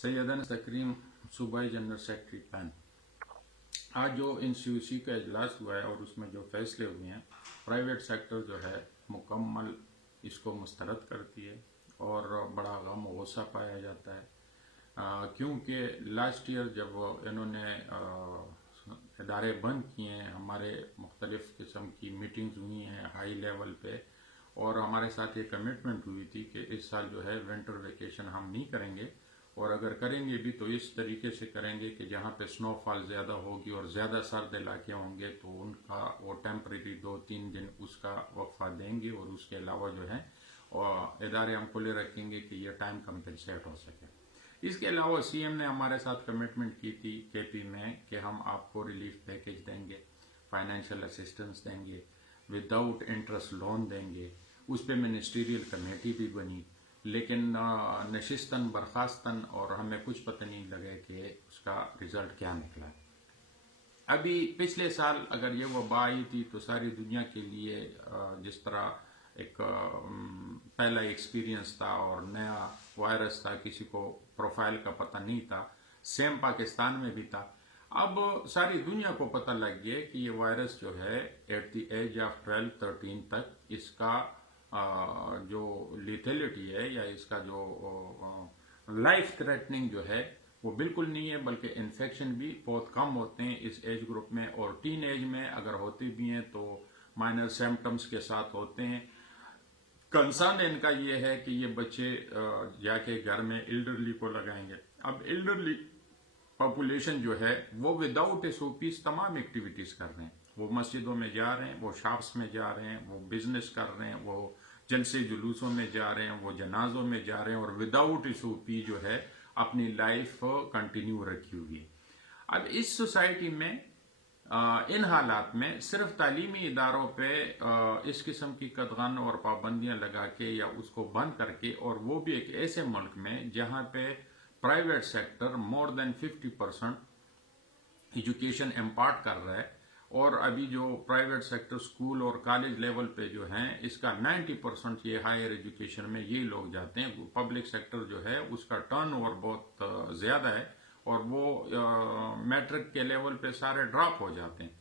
सैयदन तकरीम सूबाई general secretary pan. आज जो NCUC का इजलास हुआ है और उसमें जो फैसले हुए हैं, प्राइवेट सेक्टर जो है मुकम्मल इसको मुस्तरद करती है और बड़ा गम और गुस्सा पाया जाता है, क्योंकि लास्ट ईयर जब इन्होंने इदारे बंद किए हैं, हमारे मुख्तलिफ़ किस्म की मीटिंग्स हुई हैं हाई लेवल पे, और हमारे साथ ये कमिटमेंट हुई थी कि इस साल जो है विंटर वेकेशन हम नहीं करेंगे, और अगर करेंगे भी तो इस तरीके से करेंगे कि जहाँ पे स्नोफॉल ज़्यादा होगी और ज़्यादा सर्द इलाके होंगे तो उनका वो टेम्परेरी 2-3 दिन उसका वक्फा देंगे, और उसके अलावा जो है और इदारे हम खुले रखेंगे कि ये टाइम कंपनसेट हो सके। इसके अलावा CM ने हमारे साथ कमिटमेंट की थी KP में कि हम आपको रिलीफ पैकेज देंगे, फाइनेंशियल असिस्टेंस देंगे, विदाउट इंटरेस्ट लोन देंगे। उस पर मिनिस्ट्रियल कमेटी भी बनी, लेकिन नशिस्तन बर्खास्तन और हमें कुछ पता नहीं लगे कि उसका रिजल्ट क्या निकला। अभी पिछले साल अगर ये वबा आई थी तो सारी दुनिया के लिए जिस तरह एक पहला एक्सपीरियंस था और नया वायरस था, किसी को प्रोफाइल का पता नहीं था, सेम पाकिस्तान में भी था। अब सारी दुनिया को पता लग गया कि ये वायरस जो है एट द एज ऑफ 12-13 तक इसका जो लिथेलिटी है या इसका जो लाइफ थ्रेटनिंग जो है वो बिल्कुल नहीं है, बल्कि इन्फेक्शन भी बहुत कम होते हैं इस एज ग्रुप में, और टीन एज में अगर होते भी हैं तो माइनर सिम्टम्स के साथ होते हैं। कंसर्न इनका ये है कि ये बच्चे जाके घर में एल्डरली को लगाएंगे। अब एल्डरली पॉपुलेशन जो है वो विदाउट SOPs तमाम एक्टिविटीज कर रहे हैं, वो मस्जिदों में जा रहे हैं, वो शॉप्स में जा रहे हैं, वो बिजनेस कर रहे हैं, वो जलसे जुलूसों में जा रहे हैं, वो जनाजों में जा रहे हैं, और विदाउट SOP जो है अपनी लाइफ कंटिन्यू रखी हुई है। अब इस सोसाइटी में इन हालात में सिर्फ तालीमी इदारों पे इस किस्म की कदगन और पाबंदियां लगा के या उसको बंद करके, और वो भी एक ऐसे मुल्क में जहां पे private sector more than 50% education impart कर रहा है, और अभी जो प्राइवेट सेक्टर स्कूल और कॉलेज लेवल पे जो हैं इसका 90% ये हायर एजुकेशन में ये लोग जाते हैं। पब्लिक सेक्टर जो है उसका टर्नओवर बहुत ज्यादा है, और वो मैट्रिक के लेवल पे सारे ड्रॉप हो जाते हैं।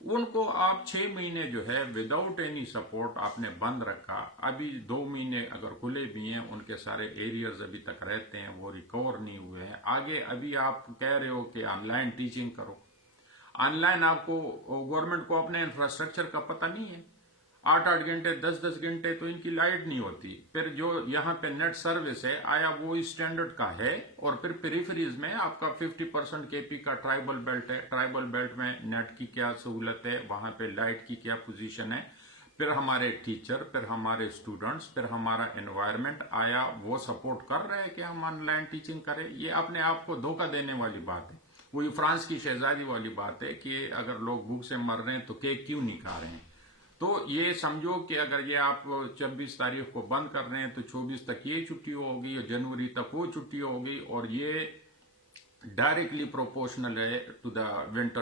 उनको आप 6 महीने जो है विदाउट एनी सपोर्ट आपने बंद रखा। अभी 2 महीने अगर खुले भी हैं, उनके सारे एरियाज अभी तक रहते हैं, वो रिकवर नहीं हुए हैं। आगे अभी आप कह रहे हो कि ऑनलाइन टीचिंग करो। ऑनलाइन आपको गवर्नमेंट को अपने इंफ्रास्ट्रक्चर का पता नहीं है। 8-8 घंटे 10-10 घंटे तो इनकी लाइट नहीं होती। फिर जो यहाँ पे नेट सर्विस है आया वो इस स्टैंडर्ड का है, और फिर पेरिफेरीज में आपका 50% KP का ट्राइबल बेल्ट है। ट्राइबल बेल्ट में नेट की क्या सहूलत है, वहां पे लाइट की क्या पोजीशन है, फिर हमारे टीचर, फिर हमारे स्टूडेंट्स, फिर हमारा एनवायरनमेंट आया वो सपोर्ट कर रहे हैं कि हम ऑनलाइन टीचिंग करें। ये अपने आप को धोखा देने वाली बात है। वही फ्रांस की शहजादी वाली बात है कि अगर लोग भूख से मर रहे हैं तो केक क्यों नहीं खा रहे हैं। तो ये समझो कि अगर ये आप 26 तारीख को बंद कर रहे हैं तो 24 तक ये छुट्टी होगी, और जनवरी तक वो छुट्टी होगी, और ये डायरेक्टली प्रोपोर्शनल है टू द विंटर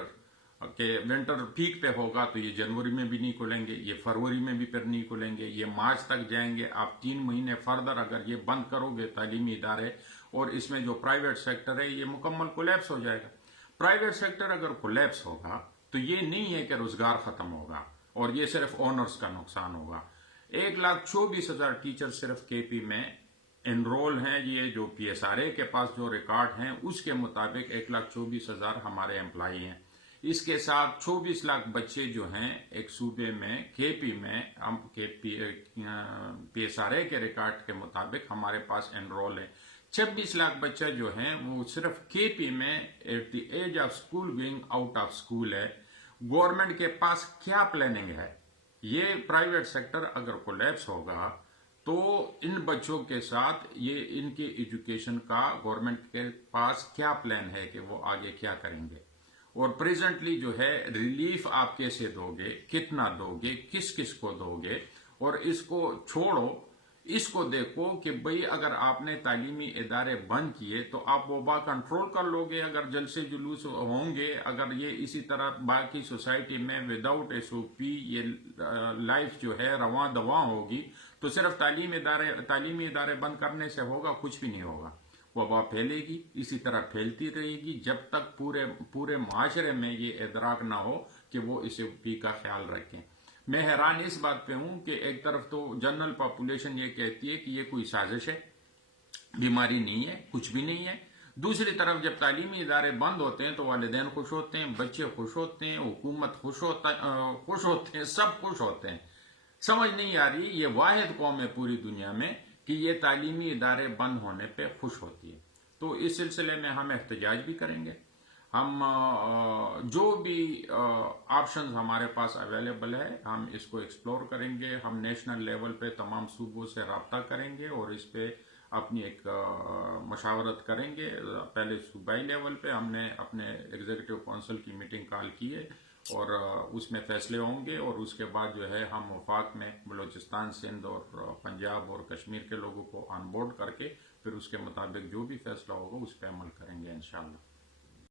के विंटर पीक पे होगा। तो ये जनवरी में भी नहीं खुलेंगे, ये फरवरी में भी फिर नहीं खुलेंगे, ये मार्च तक जाएंगे। आप 3 महीने फर्दर अगर ये बंद करोगे तालीमी इदारे, और इसमें जो प्राइवेट सेक्टर है ये मुकम्मल कोलैप्स हो जाएगा। प्राइवेट सेक्टर अगर कोलैप्स होगा तो ये नहीं है कि रोजगार खत्म होगा और ये सिर्फ ओनर्स का नुकसान होगा। 1,24,000 टीचर सिर्फ KP में एनरोल हैं। ये जो PSRA के पास जो रिकॉर्ड हैं उसके मुताबिक 1,24,000 हमारे एम्प्लॉई हैं। इसके साथ 24 लाख बच्चे जो हैं एक सूबे में KP में, हम PSRA के रिकॉर्ड के मुताबिक हमारे पास एनरोल है। 26 लाख बच्चा जो है वो सिर्फ KP में at the age of school going out of school है। गवर्नमेंट के पास क्या प्लानिंग है? ये प्राइवेट सेक्टर अगर कोलैप्स होगा तो इन बच्चों के साथ ये इनके एजुकेशन का गवर्नमेंट के पास क्या प्लान है कि वो आगे क्या करेंगे, और प्रेजेंटली जो है रिलीफ आप कैसे दोगे, कितना दोगे, किस किस को दोगे। और इसको छोड़ो, इसको देखो कि भाई अगर आपने तालीमी इदारे बंद किए तो आप वबा कंट्रोल कर लोगे। अगर जलसे जुलूस होंगे, अगर ये इसी तरह बाकी सोसाइटी में विदाउट SOP ये लाइफ जो है रवां दवा होगी, तो सिर्फ तालीमी इदारे बंद करने से होगा, कुछ भी नहीं होगा। वबा फैलेगी, इसी तरह फैलती रहेगी जब तक पूरे माशरे में ये इदराक ना हो कि वो इस पी का ख्याल रखें। मैं हैरान इस बात पे हूँ कि एक तरफ तो जनरल पॉपुलेशन ये कहती है कि ये कोई साजिश है, बीमारी नहीं है, कुछ भी नहीं है। दूसरी तरफ जब तालीमी इदारे बंद होते हैं तो वालिदैन खुश होते हैं, बच्चे खुश होते हैं, हुकूमत खुश होते हैं, सब खुश होते हैं। समझ नहीं आ रही ये वाहिद कौम है पूरी दुनिया में कि ये तालीमी इदारे बंद होने पे खुश होती है। तो इस सिलसिले में हम एहतजाज भी करेंगे। हम जो भी ऑप्शंस हमारे पास अवेलेबल है हम इसको एक्सप्लोर करेंगे। हम नेशनल लेवल पे तमाम सूबों से रब्ता करेंगे और इस पे अपनी एक मशावरत करेंगे। पहले सूबाई लेवल पे हमने अपने एग्जीक्यूटिव काउंसिल की मीटिंग कॉल की है और उसमें फैसले होंगे और उसके बाद जो है हम वफाक में बलूचिस्तान, सिंध और पंजाब और कश्मीर के लोगों को ऑन बोर्ड करके फिर उसके मुताबिक जो भी फैसला होगा उस पर अमल करेंगे इंशाअल्लाह।